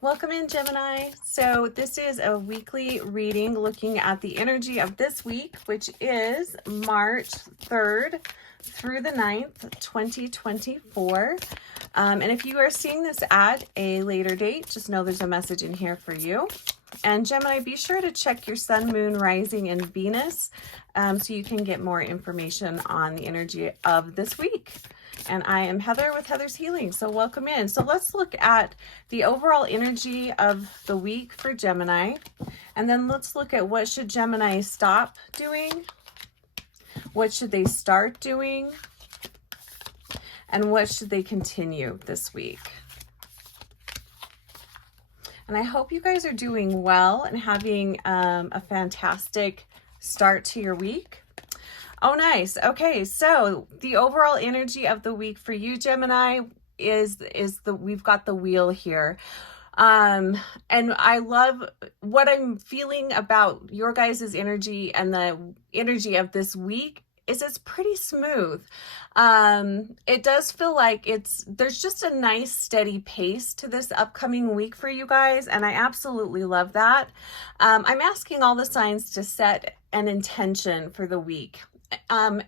Welcome in, Gemini. So this is a weekly reading looking at the energy of this week, which is March 3rd through the 9th, 2024. And if you are seeing this at a later date, just know there's a message in here for you. And Gemini, be sure to check your sun, moon, rising, and Venus so you can get more information on the energy of this week. And I am Heather with Heather's Healing, so welcome in. So let's look at the overall energy of the week for Gemini, and then let's look at what should Gemini stop doing, what should they start doing, and what should they continue this week. And I hope you guys are doing well and having a fantastic start to your week. Oh, nice. Okay, so the overall energy of the week for you, Gemini, is we've got the wheel here. And I love what I'm feeling about your guys' energy, and the energy of this week is it's pretty smooth. It does feel like there's just a nice steady pace to this upcoming week for you guys, and I absolutely love that. I'm asking all the signs to set an intention for the week. An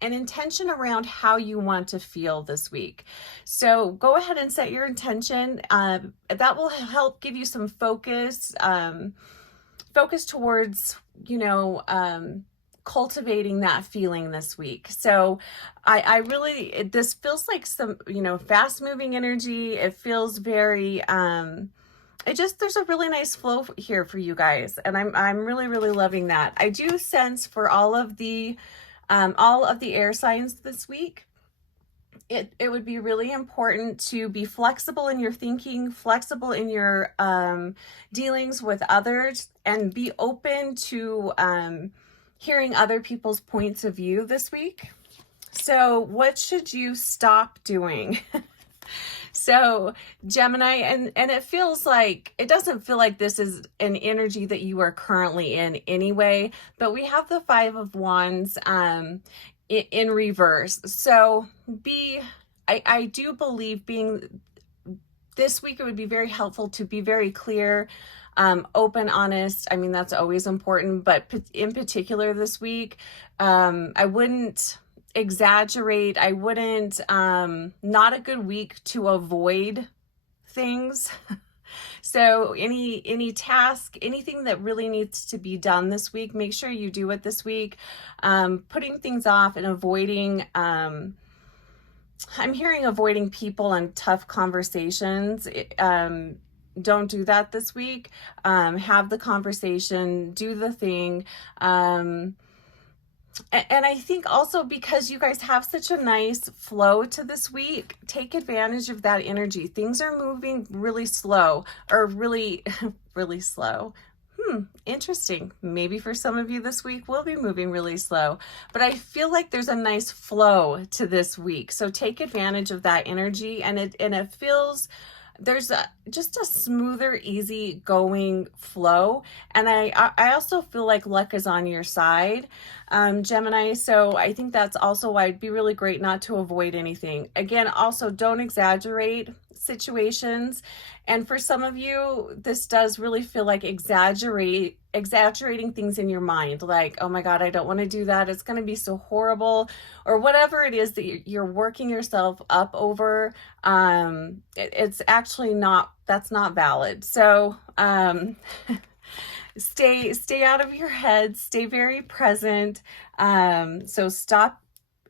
intention around how you want to feel this week. So go ahead and set your intention. That will help give you some focus towards, cultivating that feeling this week. So I really, this feels like some, fast moving energy. It feels very, there's a really nice flow here for you guys, and I'm really, really loving that. I do sense for all of the air signs this week, it would be really important to be flexible in your thinking, flexible in your dealings with others, and be open to hearing other people's points of view this week. So what should you stop doing? So Gemini, and it doesn't feel like this is an energy that you are currently in anyway, but we have the 5 of Wands in reverse. So I do believe this week, it would be very helpful to be very clear, open, honest. I mean, that's always important, but in particular this week, I wouldn't exaggerate. I wouldn't, not a good week to avoid things. So any task, anything that really needs to be done this week, make sure you do it this week. Putting things off and avoiding, I'm hearing avoiding people and tough conversations. Don't do that this week. Have the conversation, do the thing. And I think also, because you guys have such a nice flow to this week, take advantage of that energy. Things are moving really slow, or really, really slow. Interesting. Maybe for some of you this week will be moving really slow, but I feel like there's a nice flow to this week. So take advantage of that energy, and it feels there's just a smoother, easy going flow. And I also feel like luck is on your side, Gemini. So I think that's also why it'd be really great not to avoid anything. Again, also don't exaggerate situations. And for some of you, this does really feel like exaggerating things in your mind, like, oh my God, I don't want to do that, it's going to be so horrible, or whatever it is that you're working yourself up over. It's actually not, that's not valid. So stay out of your head, stay very present. So stop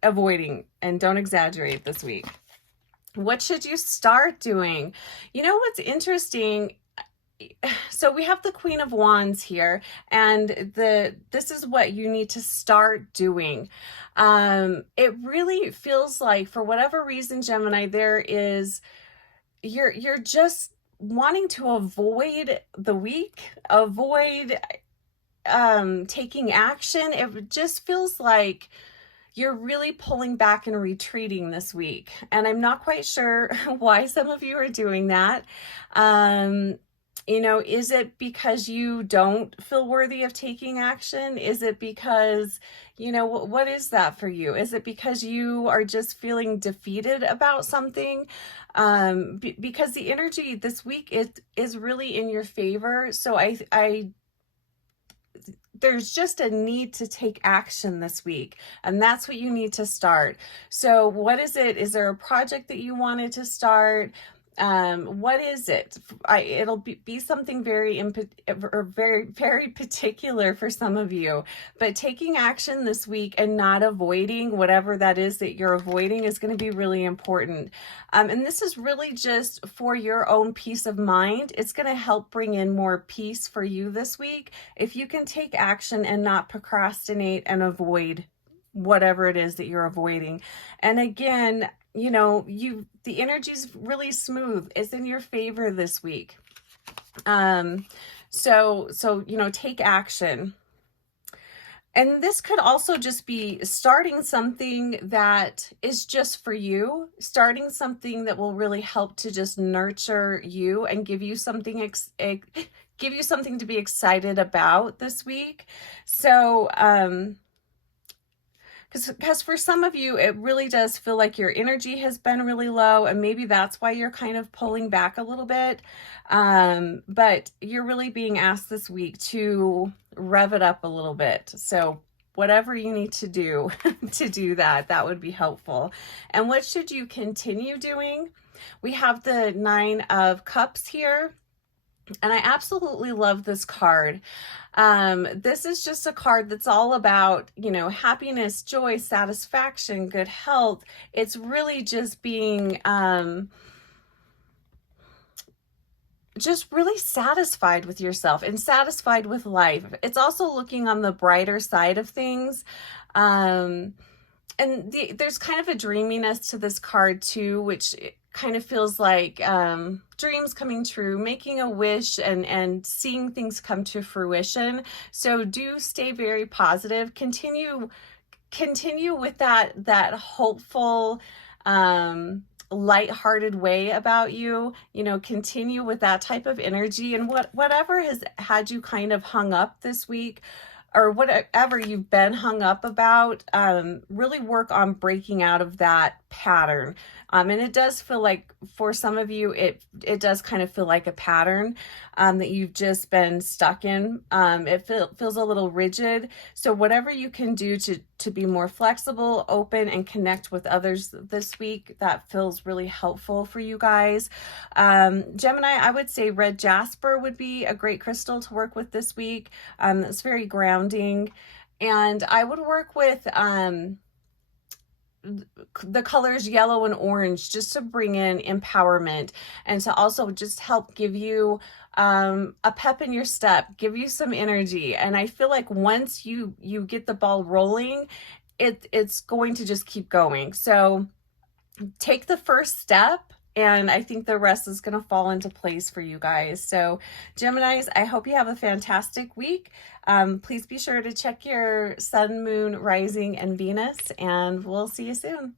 avoiding and don't exaggerate this week. What should you start doing? You know what's interesting? So we have the Queen of Wands here, and this is what you need to start doing. It really feels like, for whatever reason, Gemini, you're just wanting to avoid the week, avoid taking action. It just feels like you're really pulling back and retreating this week. And I'm not quite sure why some of you are doing that. You know, is it because you don't feel worthy of taking action? Is it because, you know, what is that for you? Is it because you are just feeling defeated about something? Because the energy this week is really in your favor. So there's just a need to take action this week, and that's what you need to start. So what is it? Is there a project that you wanted to start? What is it? It'll be something very very particular for some of you, but taking action this week and not avoiding whatever that is that you're avoiding is going to be really important. And this is really just for your own peace of mind. It's going to help bring in more peace for you this week if you can take action and not procrastinate and avoid whatever it is that you're avoiding. And again, you know, the energy's really smooth. It's in your favor this week. So, you know, take action. And this could also just be starting something that is just for you, starting something that will really help to just nurture you and give you something give you something to be excited about this week. So, because for some of you, it really does feel like your energy has been really low, and maybe that's why you're kind of pulling back a little bit. But you're really being asked this week to rev it up a little bit. So whatever you need to do to do that, that would be helpful. And what should you continue doing? We have the 9 of Cups here. And I absolutely love this card. This is just a card that's all about, you know, happiness, joy, satisfaction, good health. It's really just being just really satisfied with yourself and satisfied with life. It's also looking on the brighter side of things. And there's kind of a dreaminess to this card too, which kind of feels like dreams coming true, making a wish and seeing things come to fruition. So do stay very positive. Continue with that hopeful, lighthearted way about you. You know, continue with that type of energy, and whatever has had you kind of hung up this week, or whatever you've been hung up about, really work on breaking out of that pattern. And it does feel like for some of you, it does kind of feel like a pattern that you've just been stuck in. It feels a little rigid. So whatever you can do to be more flexible, open, and connect with others this week, that feels really helpful for you guys. Gemini, I would say red jasper would be a great crystal to work with this week. It's very grounding. And I would work with the colors yellow and orange just to bring in empowerment and to also just help give you a pep in your step, give you some energy. And I feel like once you get the ball rolling, it's going to just keep going. So take the first step, and I think the rest is going to fall into place for you guys. So Geminis, I hope you have a fantastic week. Please be sure to check your sun, moon, rising, and Venus, and we'll see you soon.